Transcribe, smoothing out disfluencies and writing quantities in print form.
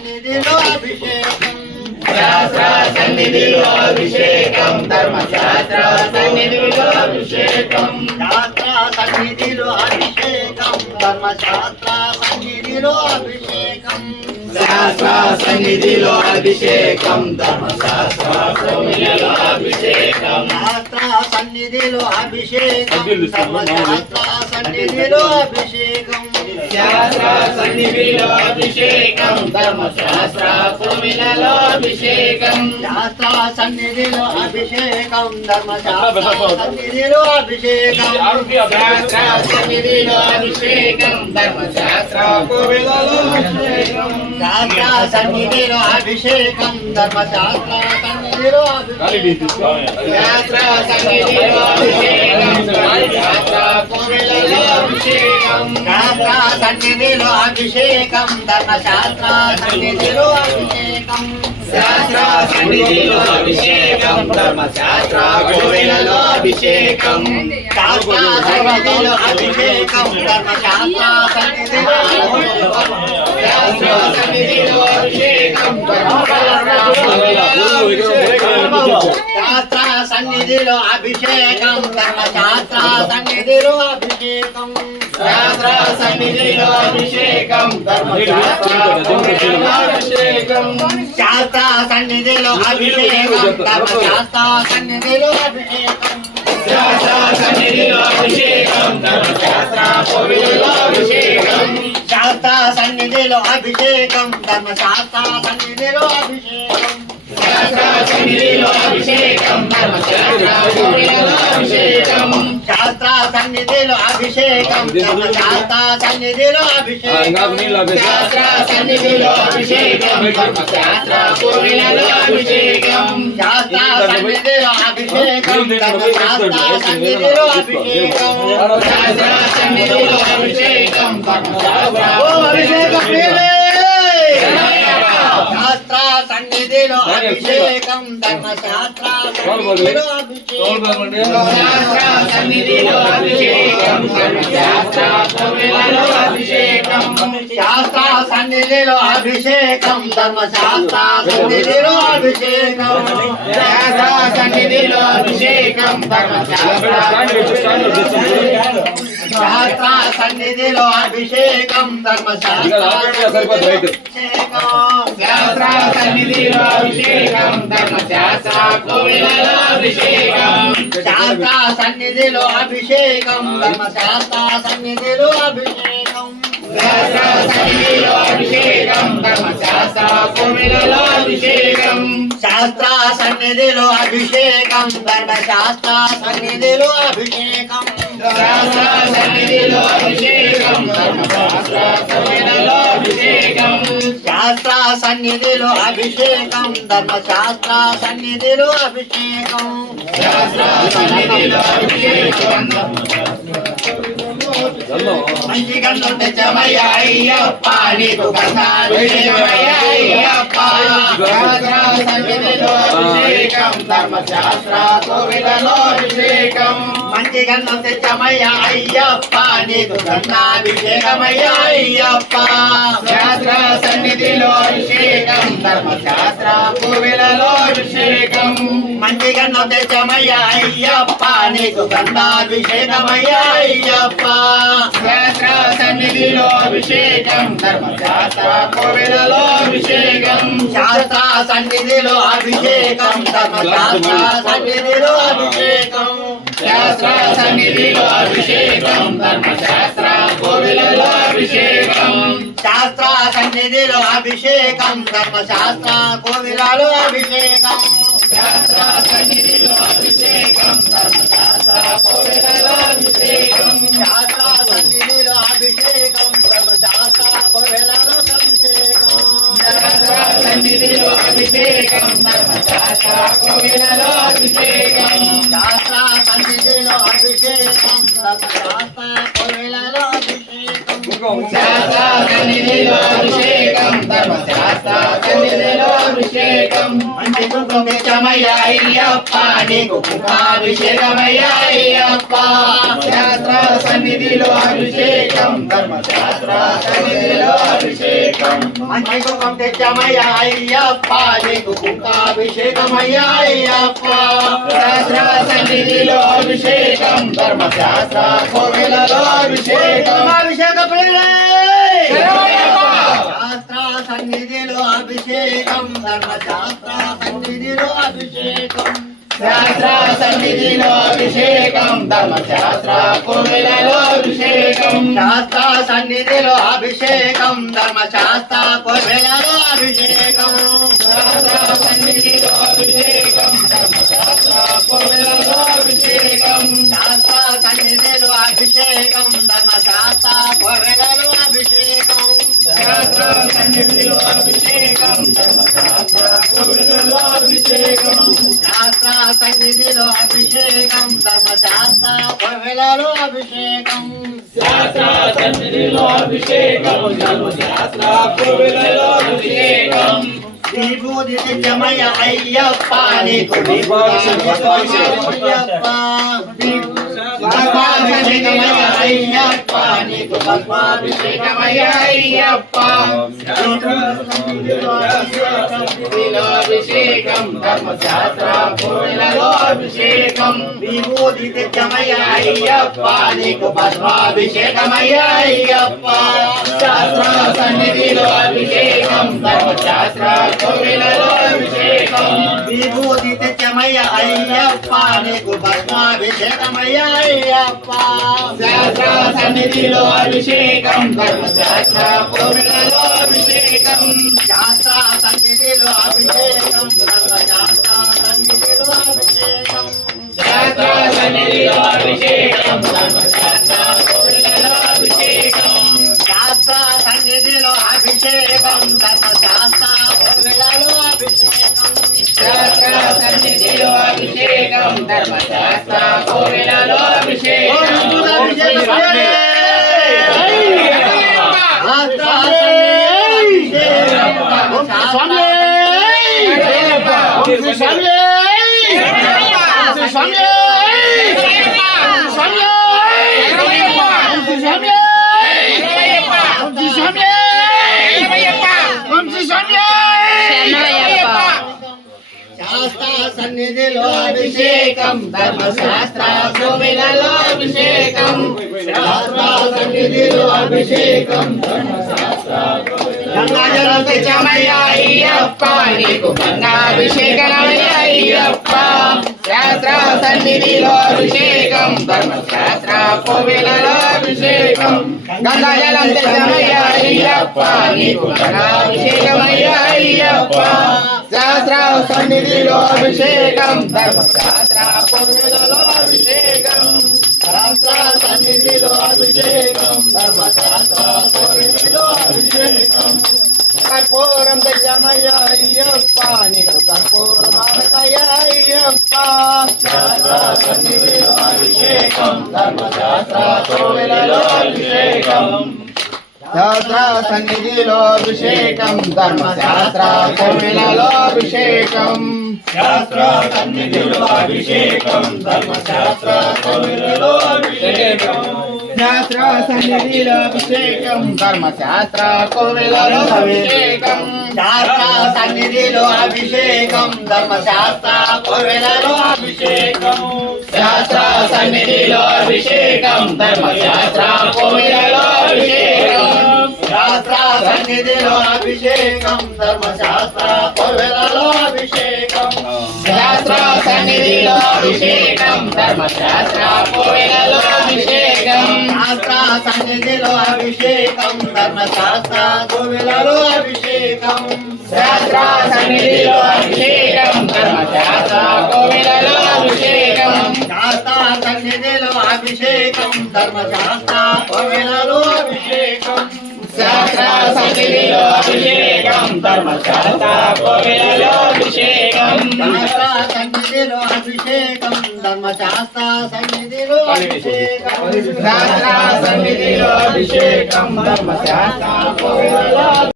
సన్నిధిలో అభిషేకం శాస్త్ర సన్నిధిలో అభిషేకం ధర్మశాస్త్ర సన్నిధిలో అభిషేకం శాస్త్ర సన్నిధిలో అభిషేకం ధర్మశాస్త్ర సన్నిధిలో అభిషేకం శాస్త్ర సన్నిధిలో అభిషేకం ధర్మశాస్త్ర సన్నిధిలో అభిషేకం శాస్త్ర సన్నిధిలో అభిషేకం ధర్మశాస్త్ర సన్నిధిలో అభిషేకం శాస్త్ర సన్నిధిలో అభిషేకం ధర్మశాస్త్ర సన్నిధిలో అభిషేకం శాస్త్ర సన్నిధిలో అభిషేకం ధర్మశాస్త్ర సన్నిధిలో అభిషేకం శాస్త్ర సన్నిధిలో అభిషేకం ధర్మశాస్త్ర కోవిలలో అభిషేకం శాస్త్ర సన్నిధిలో అభిషేకం ధర్మశాస్త్ర సన్నిధిలో శాస్త్ర సన్నిధిలో అభిషేకం ధర్మశాస్త్ర కోవిలలో అభిషేకం శాస్త్ర సన్నిధిలో అభిషేకం ధర్మశాస్త్ర సన్నిధిలో అభిషేకం శాస్త్ర సన్నిధిలో అభిషేకం ధర్మశాస్త్ర కోవిలలో అభిషేకం శాస్త్ర సన్నిధిలో అభిషేకం ధర్మశాస్త్ర సన్నిధిలో శాస్త్ర సన్నిధిలో అభిషేకం శాస్త్ర సన్నిధిలో అభిషేకం ధర్మశాస్త్ర సన్నిధిలో అభిషేకం శాస్త్ర సన్నిధిలో అభిషేకం ధర్మశాస్త్ర కోవిలలో అభిషేకం శాస్త్ర సన్నిధిలో అభిషేకం ధర్మశాస్త్ర సన్నిధిలో అభిషేకం శాస్త్ర సన్నిధిలో అభిషేకం ధర్మశాస్త్ర కోవిలలో అభిషేకం శాస్త్ర సన్నిధిలో అభిషేకం ధర్మశాస్త్ర సన్నిధిలో అభిషేకం శాస్త్ర సన్నిధిలో అభిషేకం ధర్మశాస్త్ర కోవిలలో అభిషేకం శాస్త్ర సన్నిధిలో అభిషేకం ధర్మశాస్త్ర సన్నిధిలో అభిషేకం శాస్త్ర సన్నిధిలో అభిషేకం ధర్మశాస్త్ర కోవిలలో అభిషేకం శాస్త్ర సన్నిధిలో అభిషేకం ధర్మశాస్త్ర సన్నిధిలో అభిషేకం శాస్త్ర సన్నిధిలో అభిషేకం ధర్మశాస్త్ర అభిషేకం శాస్త్ర సన్నిధిలో అభిషేకం ధర్మశాస్త్ర సన్నిధిలో అభిషేకం శాస్త్ర సన్నిధిలో అభిషేకం ధర్మశాస్త్ర సన్నిధిలో అభిషేకం శాస్త్ర సన్నిధిలో అభిషేకం ధర్మశాస్త్ర శాస్త్ర సన్నిధిలో అభిషేకం ధర్మశాస్త్ర శాస్త్ర సన్నిధిలో అభిషేకం ధర్మశాస్త్ర కోవిలలో అభిషేకం శాస్త్ర సన్నిధిలో అభిషేకం ధర్మశాస్త్ర సన్నిధిలో అభిషేకం శాస్త్ర సన్నిధిలో అభిషేకం ధర్మశాస్త్ర కోవిలలో అభిషేకం శాస్త్ర సన్నిధిలో అభిషేకం ధర్మశాస్త్ర సన్నిధిలో అభిషేకం శాస్త్ర సన్నిధిలో అభిషేకం ధర్మశాస్త్ర కోవిలలో అభిషేకం శాస్త్ర సన్నిధిలో అభిషేకం ధర్మశాస్త్ర సన్నిధిలో అభిషేకం శాస్త్ర సన్నిధిలో అభిషేకం మంచి గన్ను తెచ్చమయ్య అయ్యప్ప నీకు కథాభిషేకమయ్య అయ్యప్ప శాస్త్ర సన్నిధిలో అభిషేకం ధర్మశాస్త్ర కోవిలలో అభిషేకం మంచి గన్ను తెచ్చమయ్య అయ్యప్ప నీకు గన్నాభిషేకమయ్య అయ్యప్ప శాస్త్ర సన్నిధిలో అభిషేకం ధర్మశాస్త్ర కోవిలలో అభిషేకం మంచి గన్ను తెచ్చమయ్య అయ్యప్ప నీకు గన్నాభిషేకమయ్య అయ్యప్ప శాస్త్ర సన్నిధిలో అభిషేకం ధర్మశాస్త్ర కోవిలలో అభిషేకం శాస్త్ర సన్నిధిలో అభిషేకం ధర్మశాస్త్ర సన్నిధిలో అభిషేకం శాస్త్ర సన్నిధిలో అభిషేకం ధర్మశాస్త్ర కోవిలలో అభిషేకం శాస్త్ర సన్నిధిలో అభిషేకం ధర్మశాస్త్ర కోవిలలో అభిషేకం శాస్త్ర సన్నిధిలో అభిషేకం ధర్మశాస్త్ర కోవిలలో అభిషేకం శాస్త్ర సన్నిధిలో అభిషేకం ధర్మశాస్త్ర కోవిలలో అభిషేకం శాస్త్ర సన్నిధిలో అభిషేకం ధర్మశాస్త్ర కోవిలలో అభిషేకం శాస్త్ర సన్నిధిలో అభిషేకం ధర్మశాస్త్ర కోవిలలో అభిషేకం శాస్త్ర సన్నిధిలో అభిషేకం ధర్మశాస్త్ర సన్నిధిలో అభిషేకం మంచి కుంకుమ తెచ్చమయ్యా అయ్యప్ప నీకు కుంకుమాభిషేకమయ్యా అయ్యప్ప శాస్త్ర సన్నిధిలో అభిషేకం ధర్మశాస్త్ర సన్నిధిలో అభిషేకం మంచి కుంకుమ తెచ్చమయ్యా అయ్యప్ప నీకు కుంకుమాభిషేకమయ్యా అయ్యప్ప శాస్త్ర సన్నిధిలో అభిషేకం ధర్మశాస్త్ర కోవెలలో అభిషేకం అభిషేక శరణమయ్యప్ప. శాస్త్ర సన్నిధిలో అభిషేకం ధర్మశాస్త్ర సన్నిధిలో అభిషేకం శాస్త్ర సన్నిధిలో అభిషేకం ధర్మశాస్త్ర కోవెలలో అభిషేకం శాస్త్ర సన్నిధిలో అభిషేకం ధర్మశాస్త్ర కోవెలలో అభిషేకం శాస్త్ర సన్నిధిలో అభిషేకం ధర్మశాస్త్ర కోవెలలో అభిషేకం శాస్త్ర సన్నిధిలో అభిషేకం ధర్మశాస్త్ర కోవెలలో అభిషేకం శాస్త్ర సన్నిధిలో అభిషేకం ధర్మశాస్త్ర కోవెలలో అభిషేకం శాస్త్ర సన్నిధిలో అభిషేకం ధర్మశాస్త్ర కోవెలలో అభిషేకం శాస్త్ర సన్నిధిలో అభిషేకం ధర్మశాస్త్ర కోవెలలో అభిషేకం విభూతి నిత్యమయ అయ్యప్ప నీకు అయ్యప్ప భస్మాభిషేకమయ అయ్యప్ప నీకు భస్మాభిషేకమయ అయ్యప్ప అభిషేకం ధర్మశాస్త్ర కోవెలలో అభిషేకం విభూతి నిత్యమయ అయ్యప్ప నీకు భస్మాభిషేకమయ అయ్యప్ప శాస్త్ర సన్నిధిలో అభిషేకం ధర్మశాస్త్ర కోవెలలో అభిషేకం విభూతి తెచ్చమయ్య అయ్యప్ప నీకు భస్మాభిషేకమయ్య అయ్యప్ప శాస్త్ర సన్నిధిలో అభిషేకం ధర్మశాస్త్ర కోవెలలో అభిషేకం శాస్త్ర సన్నిధిలో అభిషేకం ధర్మశాస్త్ర సన్నిధిలో అభిషేకం శాస్త్ర సన్నిధిలో అభిషేకం ధర్మశాస్త్ర కోవెలలో అభిషేకం శాస్త్ర సన్నిధిలో అభిషేకం ధర్మశాస్త్ర కోవెలలో అభిషేకం శాస్త్ర సన్నిధిలో అభిషేకం ధర్మశాస్త్ర కోవెలలో అభిషేకం శాస్త్ర సన్నిధిలో అభిషేకం ధర్మశాస్త్ర కోవెలలో అభిషేకం శాస్త్ర సన్నిధిలో అభిషేకం గంగాజలం తెచ్చమయ్య అయ్యప్ప నీకు గంగాభిషేకమయ్య అయ్యప్ప శాస్త్ర సన్నిధిలో అభిషేకం ధర్మశాస్త్ర కోవెలలో అభిషేకం గంగాజలం తెచ్చమయ్య అయ్యప్ప నీకు గంగాభిషేకమయ్య అయ్యప్ప శాస్త్ర సన్నిధిలో అభిషేకం ధర్మశాస్త్ర కోవెలలో అభిషేకం శాస్త్ర సన్నిధిలో అభిషేకం ధర్మశాస్త్ర సన్నిధిలో అభిషేకం కర్పూరం తెచ్చమయ్య అయ్యప్ప నీకు కర్పూరమానకయ్య అయ్యప్ప శాస్త్ర సన్నిధిలో అభిషేకం ధర్మశాస్త్ర కోవెలలో అభిషేకం శాస్త్ర సన్నిధిలో అభిషేకం ధర్మశాస్త్ర కోవెలలో అభిషేకం శాస్త్ర సన్నిధిలో అభిషేకం ధర్మశాస్త్ర కోవెలలో అభిషేకం శాస్త్ర సన్నిధిలో అభిషేకం ధర్మశాస్త్ర కోవెలలో అభిషేకం శాస్త్ర సన్నిధిలో అభిషేకం ధర్మశాస్త్ర కోవెలలో అభిషేకం శాస్త్ర సన్నిధిలో అభిషేకం ధర్మశాస్త్ర కోవెలలో అభిషేకం శాస్త్ర సన్నిధిలో అభిషేకం ధర్మశాస్త్ర కోవెలలో అభిషేకం శాస్త్ర సన్నిధిలో అభిషేకం ధర్మశాస్త్ర కోవెలలో అభిషేకం శాస్త్ర సన్నిధిలో అభిషేకం ధర్మశాస్త్ర కోవెలలో అభిషేకం శాస్త్ర సన్నిధిలో అభిషేకం ధర్మశాస్త్ర కోవెలలో అభిషేకం శాస్త్ర సన్నిధిలో అభిషేకం ధర్మశాస్త్ర కోవెలలో అభిషేకం శాస్త్ర సన్నిధిలో అభిషేకం ధర్మశాస్త్ర కోవెలలో అభిషేకం శాస్త్ర సన్నిధిలో అభిషేకం ధర్మశాస్త్ర సన్నిధిలో అభిషేకం శాస్త్ర సన్నిధిలో అభిషేకం ధర్మశాస్త్ర కోవెలలో